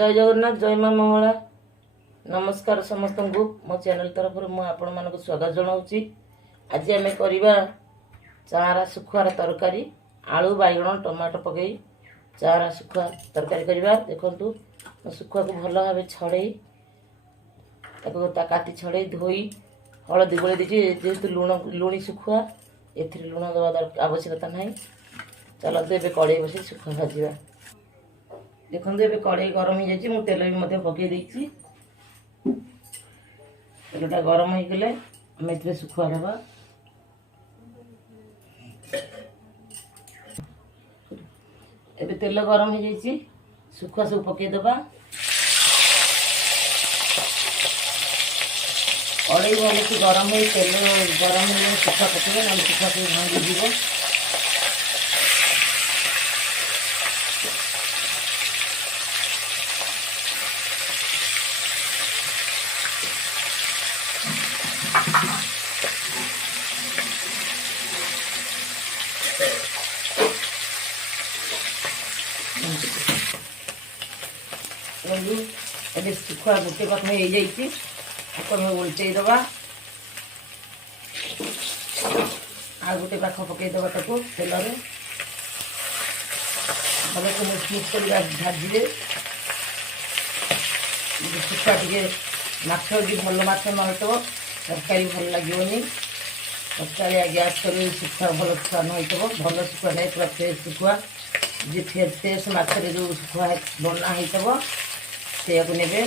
जय जगन्नाथ जय माँ मंगला। नमस्कार समस्त को मो चैनल तरफ मुझे स्वागत जनाऊँगी। आज आम करवा चारा सुखुआर तरकारी आलू बैगण टमाटो पकई चारा सुखुआ तरकारी करवा। देखु सुखुआ को भल भाव छड़े काटी छड़े धोई हलदी गोल दी जेहेतु लुणी सुखुआ ए लुण दवा आवश्यकता ना। चलते ए कड़े बस सुखुआ भाजवा। देखो ये कड़े गरम हो जाए मुझे तेल भी पकई देती। तेलटा गरम हो गले आम ए सुखुआ दबा। एबे तेल गरम हो जाए सुखुआ सब पकईदबा। कड़े भल से गरम हो तेल गरम हो सुखुआ पकईबे ना सुखुआ सब भांगी जीव। ए सुखुआ गोटे पाख हो जाए उल्टे दबा। आ गोटे पाख पकईदबा ताको तेल भल से मिक्स कर भाजिए। सुखुआ टे माछ भी भल माछ न हो तरकारी भल लगे तरकारी गैस कर सुखुआ भल सुखुआ न हो भल सुखुआ नहीं पूरा फ्रेश सुखुआ जी फ्रेश माछरे जो सुखुआ बना हो से ने।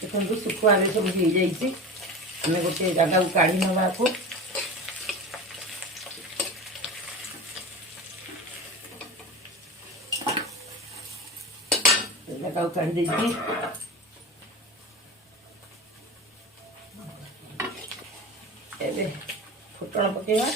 देखो सुखुआ सब हो जाए आम गोटे जगह को काढ़ी नवा को। जगह को काढ़ी देती एबे फुटण पकेवा।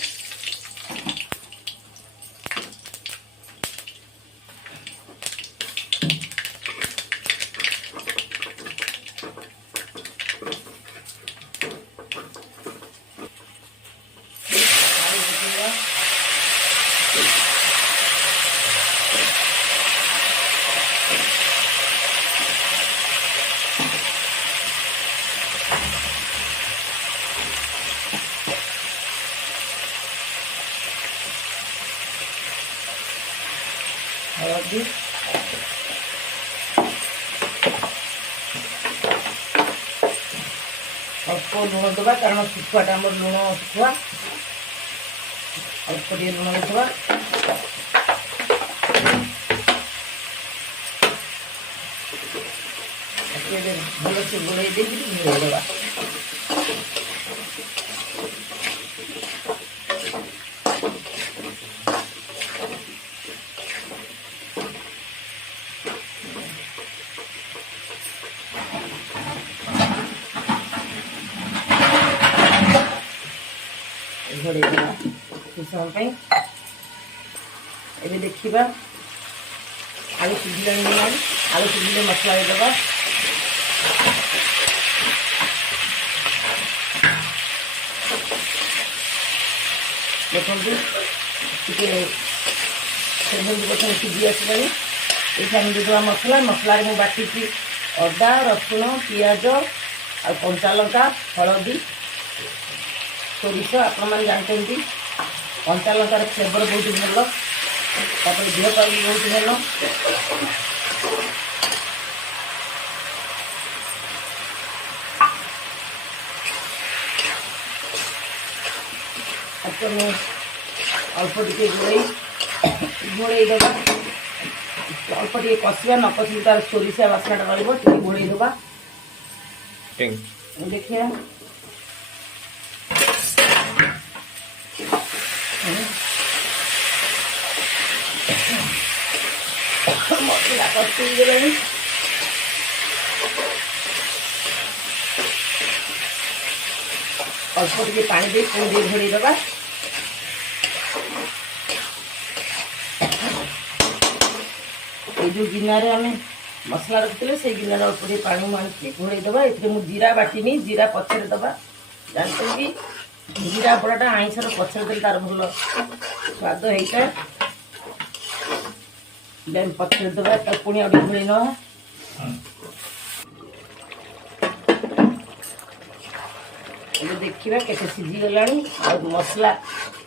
हल्दी अल्प लुण दबा कारण सुखुआटा आम लुण सुखुआ अल्प लुण देवा। भल से गोल देवा। घोड़े समय ए देखा आलू सिझिला आलू सिझिले मसला देवा। देखो प्रथम सिझी आसला ये देवा मसला। मसला मुझे बाटी अदा रसुण पियाज आ कंचा लंका हलदी सोरिष आपण मैंने जानते कंचा लंकार फ्लेवर बहुत भल देह पर भी बहुत भल। अल्प टे घोड़े दबा अल्प टे कषा न कषि तार सोरिषा बासनाटा रही घोड़े दबा। देखिए मसला कषिगला अल्प टे पानी दे पुणी घोड़े दबा। ये जो गिनारे आम मसला रखते से गिनार अल्प टे पानी मानी घोड़े दबा। ये मुझे जीरा बाटिनी जीरा पचर दबा। जानते कि जीरा बड़ाटा आईसर पचर देते तार भल स्वाद होता है। ଆମେ ପଛରେ ଦେବା ତାକୁ ପୁଣି ଆଉ ଟିକେ ଘୋଡ଼େଇ ନେବା। ଏବେ ଦେଖିବା କେତେ ସିଝିଗଲାଣି ଆଉ ମସଲା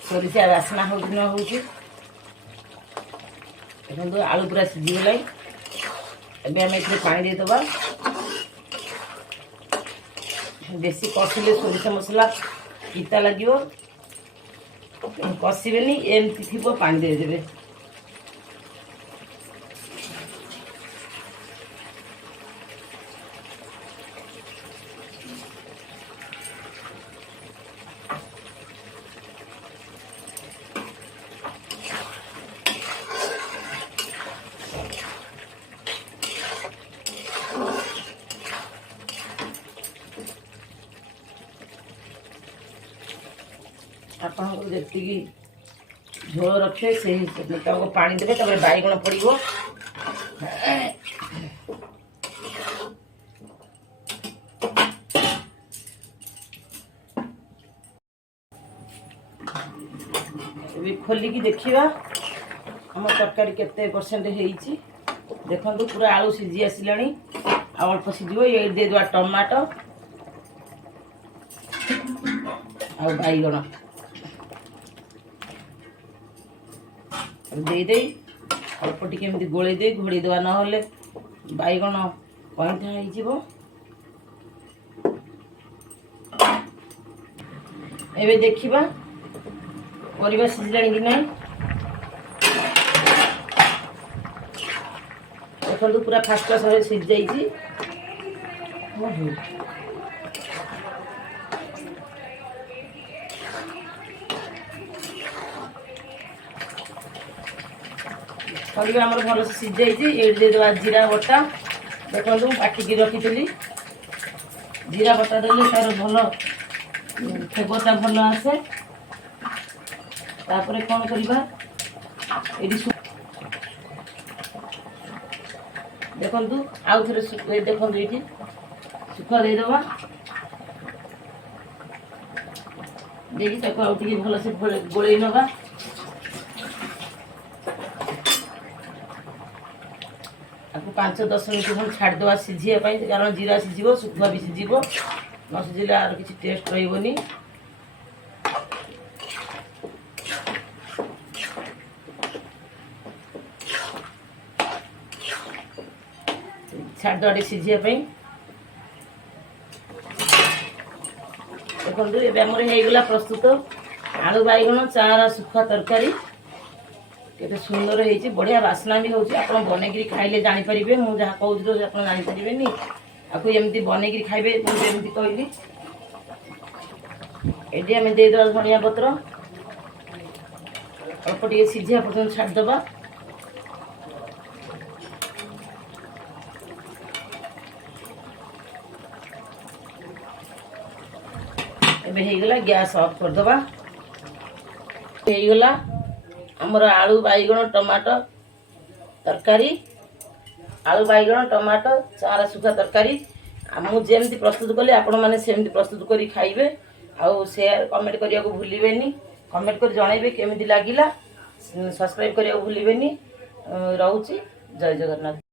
ସୋରିଷା ବାସ୍ନା ହେଉଛି ନ ହେଉଛି। ଦେଖନ୍ତୁ ଆଳୁ ପୁରା ସିଝିଗଲାଣି। ଏବେ ଆମେ ଏଥିରେ ପାଣି ଦେଇଦେବା। ବେଶୀ କଷିଲେ ସୋରିଷ ମସଲା ପିତା ଲାଗିବ, କଷିବେନି, ଏମିତି ଥିବ ପାଣି ଦେଇଦେବେ। ଆପଣଙ୍କର ଯେତିକି ଝୋଳ ରଖିବେ ସେଇ ମୁତାବକ ପାଣି ଦେବେ। ତାପରେ ବାଇଗଣ ପଡ଼ିବ। ଏବେ ଖୋଲିକି ଦେଖିବା ଆମ ତରକାରୀ କେତେ ପରସେଣ୍ଟ ହେଇଛି। ଦେଖନ୍ତୁ ପୁରା ଆଳୁ ସିଝି ଆସିଲାଣି, ଆଉ ଅଳ୍ପ ସିଝିବ। ଏଇ ଦେଇଦେବା ଟମାଟୋ ଆଉ ବାଇଗଣ ଦେଇଦେଇ ଅଳ୍ପ ଟିକେ ଏମିତି ଗୋଳେଇ ଦେଇ ଘୋଡ଼େଇ ଦେବା, ନହେଲେ ବାଇଗଣ କଇଁଥା ହେଇଯିବ। ଏବେ ଦେଖିବା ପରିବା ସିଝିଲାଣି କି ନାହିଁ। ଦେଖନ୍ତୁ ପୁରା ଫାଷ୍ଟ କ୍ଲାସ୍ ଭାବେ ସିଝି ଯାଇଛି। ପରିବା ଆମର ଭଲସେ ସିଝି ଯାଇଛି। ଏଇଠି ଦେଇଦେବା ଜିରା ବଟା। ଦେଖନ୍ତୁ ବାଟିକି ରଖିଥିଲି। ଜିରା ବଟା ଦେଲେ ତାର ଭଲ ଫ୍ଲେଭରଟା ଭଲ ଆସେ। ତାପରେ କ'ଣ କରିବା, ଏଇଠି ଦେଖନ୍ତୁ ଆଉ ଥରେ ଦେଖନ୍ତୁ ଏଇଠି ଶୁଖୁଆ ଦେଇଦେବା। ଦେଇକି ତାକୁ ଆଉ ଟିକେ ଭଲସେ ଗୋଳେଇ ନେବା। ତାକୁ 5-10 ମିନିଟ୍ ଖଣ୍ଡେ ଛାଡ଼ିଦେବା ସିଝିବା ପାଇଁ, କାରଣ ଜିରା ସିଝିବ, ଶୁଖୁଆ ବି ସିଝିବ। ନ ସିଝିଲେ ଆର କିଛି ଟେଷ୍ଟ ରହିବନି। ଛାଡ଼ିଦେବା ଟିକେ ସିଝିବା ପାଇଁ। ଦେଖନ୍ତୁ ଏବେ ଆମର ହେଇଗଲା ପ୍ରସ୍ତୁତ ଆଳୁ ବାଇଗଣ ଚାରା ଶୁଖୁଆ ତରକାରୀ। କେତେ ସୁନ୍ଦର ହେଇଛି, ବଢ଼ିଆ ବାସ୍ନା ବି ହେଉଛି। ଆପଣ ବନେଇକିରି ଖାଇଲେ ଜାଣିପାରିବେ। ମୁଁ ଯାହା କହୁଛି ତ ଆପଣ ଜାଣିପାରିବେନି। ଆକୁ ଏମିତି ବନେଇକିରି ଖାଇବେ, ମୁଁ ଯେମିତି କହିଲି। ଏଠି ଆମେ ଦେଇଦେବା ଧନିଆ ପତ୍ର। ଅଳ୍ପ ଟିକେ ସିଝିବା ପର୍ଯ୍ୟନ୍ତ ଛାଡ଼ିଦେବା। ଏବେ ହେଇଗଲା, ଗ୍ୟାସ୍ ଅଫ୍ କରିଦେବା। ହେଇଗଲା ଆମର ଆଳୁ ବାଇଗଣ ଟମାଟୋ ତରକାରୀ। ଆଳୁ ବାଇଗଣ ଟମାଟୋ ଚାରା ଶୁଖୁଆ ତରକାରୀ। ମୁଁ ଯେମିତି ପ୍ରସ୍ତୁତ କଲି ଆପଣମାନେ ସେମିତି ପ୍ରସ୍ତୁତ କରି ଖାଇବେ। ଆଉ ସେୟାର କମେଣ୍ଟ କରିବାକୁ ଭୁଲିବେନି। କମେଣ୍ଟ କରି ଜଣାଇବେ କେମିତି ଲାଗିଲା। ସବସ୍କ୍ରାଇବ୍ କରିବାକୁ ଭୁଲିବେନି। ରହୁଛି, ଜୟ ଜଗନ୍ନାଥ।